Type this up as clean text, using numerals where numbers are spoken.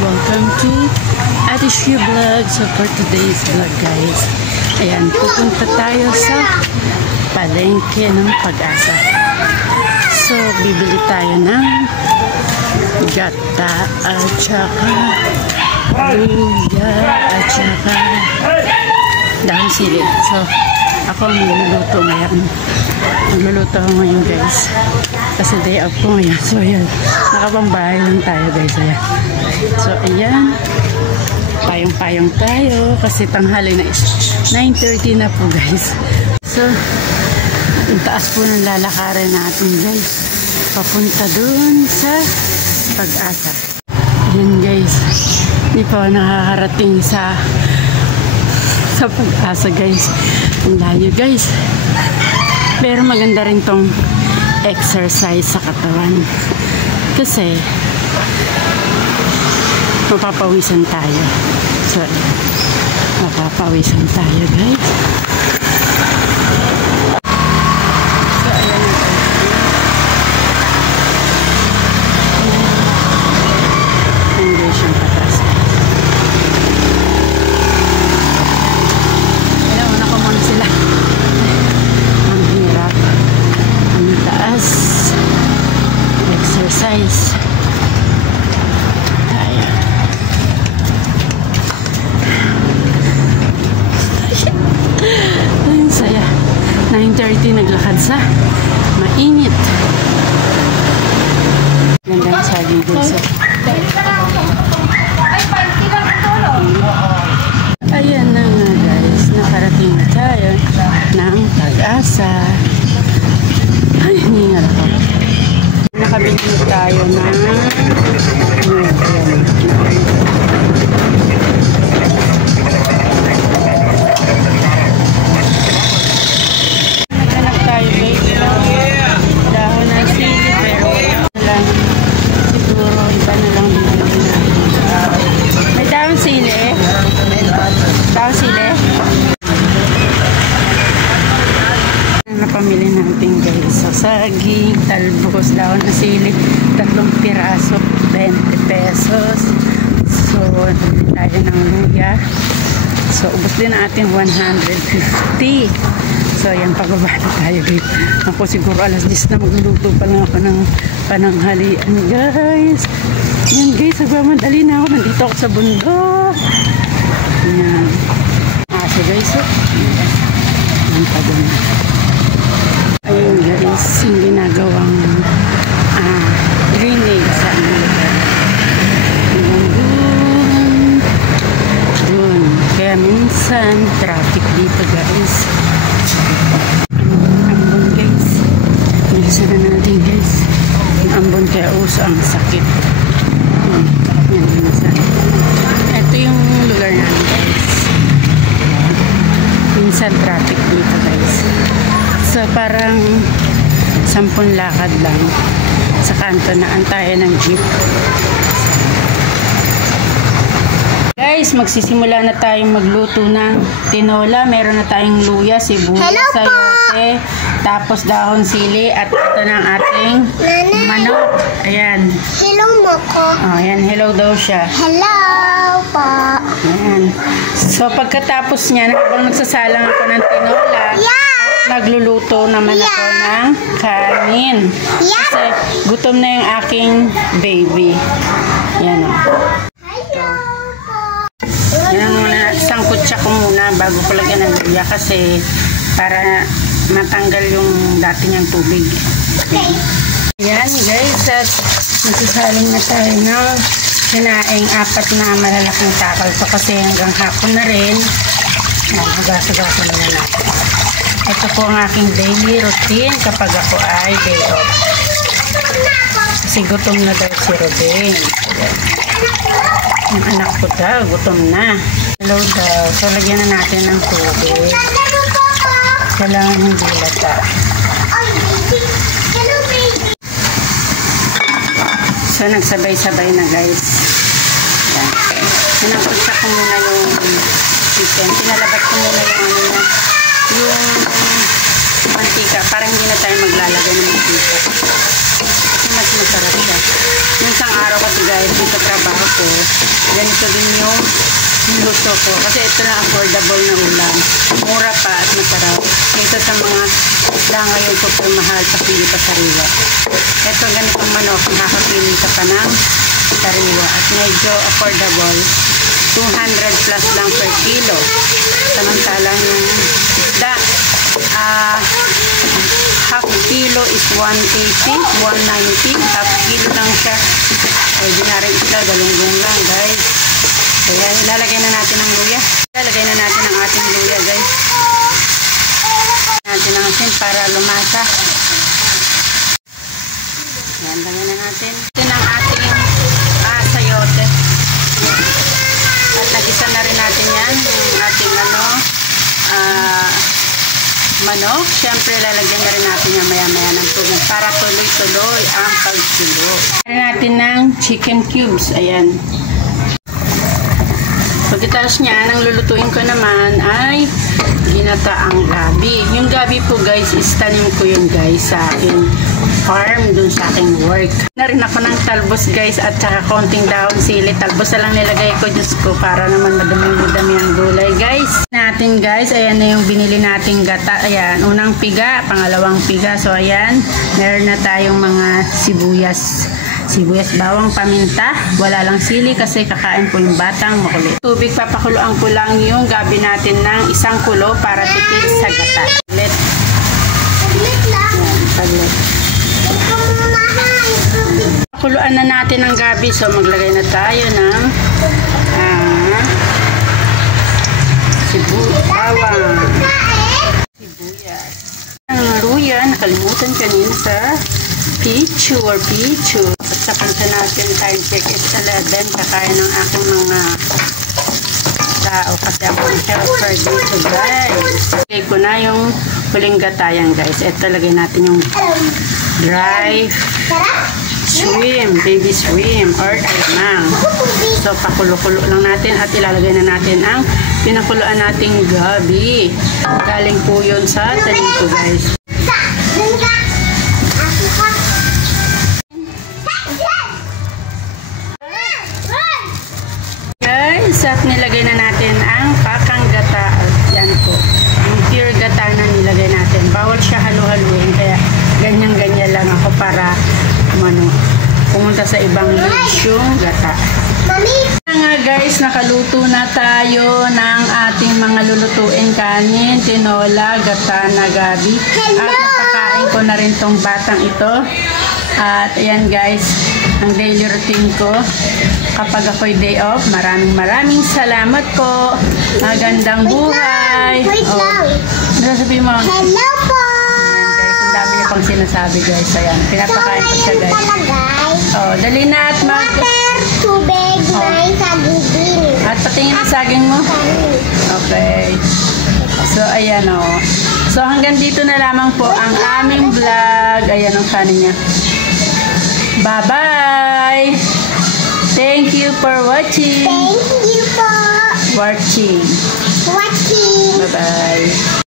welcome to Adishu Vlog. So for today's vlog guys, ayan, pupunta tayo sa palengke ng Pag-asa. So bibili tayo ng gata at saka luya at saka dahon sili. So ako ang magluluto ngayon. Magluluto ako ngayon guys. Kasi day off ko ngayon. So ayan, nakapambahay lang tayo guys. Ayan. So ayan, payong-payong tayo kasi tanghali na is 9:30 na po guys. So yung taas po ng lalakarin natin guys, papunta dun sa Pag-asa. Ayan guys, hindi pa nakakarating sa Pag-asa guys. Ang layo guys, pero maganda rin tong exercise sa katawan kasi mapapawisan tayo. So mapapawisan tayo guys. So ayan na tayo. Siyang patas. Ayan, una ko muna sila. Ang hirap. Ang taas. Exercise. Ayan. Ayun, saya. 9:30 naglakad sa mainit. Ganda sa gilid sa. Ayan na nga guys, nakarating na tayo ng Pag-asa. Ay, hiningal ako. Nakabili tayo ng naghanap tayo guys. Dahon ng sili pero lang siguro iba na lang bibili natin. May dahon sili? Dahon sili? Napamili natin guys. So, saging, talbos, dahon ng sili, 3 piraso, 20 pesos. So, nabili tayo ng luya. So, ubos din natin 150. So, ayan, pagbaba na tayo guys. Ako siguro alas 10 na magluluto pa lang ako ng pananghalian guys. Ayan guys, nagmamadali na ako. Nandito ako sa bundok. Ayan. So guys, ayan pa doon. Ayun guys, yung ginagawang drainage sa aming lugar. Doon. Kaya minsan traffic dito guys. Ambon guys. Bilisan na natin guys. Yung ambon kaya uso ang sakit. Yan, minsan. Ito yung lugar namin guys. Minsan traffic dito guys. So parang 10 lakad lang sa kanto na antayan ng jeep. Guys, magsisimula na tayong magluto ng tinola. Meron na tayong luya, sibuyas, sayote, tapos dahon sili at ito ng ating manok. Ayan. Hello mo ko. Oh, ayan, hello daw siya. Hello po. Ayan. So pagkatapos niya, habang nagsasalang ako ng tinola, nagluluto naman ako ng kanin. Kasi gutom na yung aking baby. Yan o. Yan muna, sangkot siya ko muna bago ko lagyan ng luya kasi para matanggal yung dati niyang tubig. Okay. Yan guys, at nagsasaling na tayo ng sinaing 4 na malalaking takal. So kasi hanggang hapon na rin, magaso-gaso na natin. Ito po ang aking daily routine kapag ako ay day off. Kasi gutom na daw si Robin. Yung anak ko daw, gutom na. Hello daw. So, lagyan na natin ng tubig. Kailangan hindi lata. So, nagsabay-sabay na guys. Yan. Sinangkutsa ko muna yung chicken. Pinalabat ko muna yung mantika para hindi na tayo maglalagay ng mantika kasi mas masarap siya. Yung isang araw kasi guys, sa trabaho ko, ganito din yung niluto ko. Kasi ito na affordable na ulam. Mura pa at masarap. Kaysa sa mga ngayon super mahal, pasili pa sariwa. Ito ganitong manok, nakakapili ka pa ng sariwa. At medyo affordable. 200 plus lang per kilo. Samantalang yung isda, half kilo is 180, 190. Half kilo lang siya. Ordinary isda, galunggong lang guys. Kaya ilalagay na natin ang luya. Ilalagay na natin ang ating luya guys. Natin ang asin para lumasa. Yan, lagay na natin. Ito ang ating sayote. At nagisa na rin natin yan. Yung ating manok. Siyempre, lalagyan na rin natin yan maya-maya ng tubig para tuloy-tuloy ang pagsulo. Lagyan natin ng chicken cubes. Ayan. Pagkatapos niya, ang lulutuin ko naman ay ginataang gabi. Yung gabi po guys, is tanim ko yun guys sa aking farm, dun sa aking work. Narin ako ng talbos guys at saka konting dahon sili. Talbos na lang nilagay ko, Diyos ko, para naman madami ang gulay guys. Natin guys, ayan na yung binili nating gata. Ayan, unang piga, pangalawang piga. So ayan, meron na tayong mga sibuyas, bawang, paminta. Wala lang sili kasi kakain po yung batang makulit. Tubig, papakuluan ko lang yung gabi natin ng 1 kulo para tipid sa gata. Paglit. Paglit lang. Paglit. Pakuluan na natin ang gabi. So maglagay na tayo ng bawang, sibuyas. Ang luya, nakalimutan kanina sa pichu. At sa pansa natin, time check is 11. Kakain ng aking mga tao kasi ako ang helper dito guys. Okay ko na yung huling gatayan guys. Ito, lagay natin yung dry shrimp, baby shrimp or alamang. So pakulo-kulo lang natin at ilalagay na natin ang pinakuluan nating gabi. Galing po yun sa tanim ko guys. Guys, at nilagay na natin ang pakang gata. Yan po. Yung pure gata na nilagay natin. Bawal siya halu-haluin. Kaya ganyan-ganyan lang ako para pumunta sa ibang leads yung gata. Nga guys, nakaluto na tayo ng ating mga lulutuin kanin, tinola, gata na gabi. At napakain ko na rin tong batang ito. At ayan guys, ang daily routine ko kapag ako'y day off. Maraming salamat po. Magandang buhay. Wait lang. Ano sabihin mo? Hello po. Ayan guys, ang dami niya pang sinasabi guys. Ayan, pinapakain ko siya guys. Oh, dali na at Water, tubig, may saging. At patingin ang saging mo. Okay. So, ayan o. So, hanggang dito na lamang po ang aming vlog. Ayan ang kanin niya. Bye-bye! Thank you for watching. Thank you for watching. watching. Bye-bye.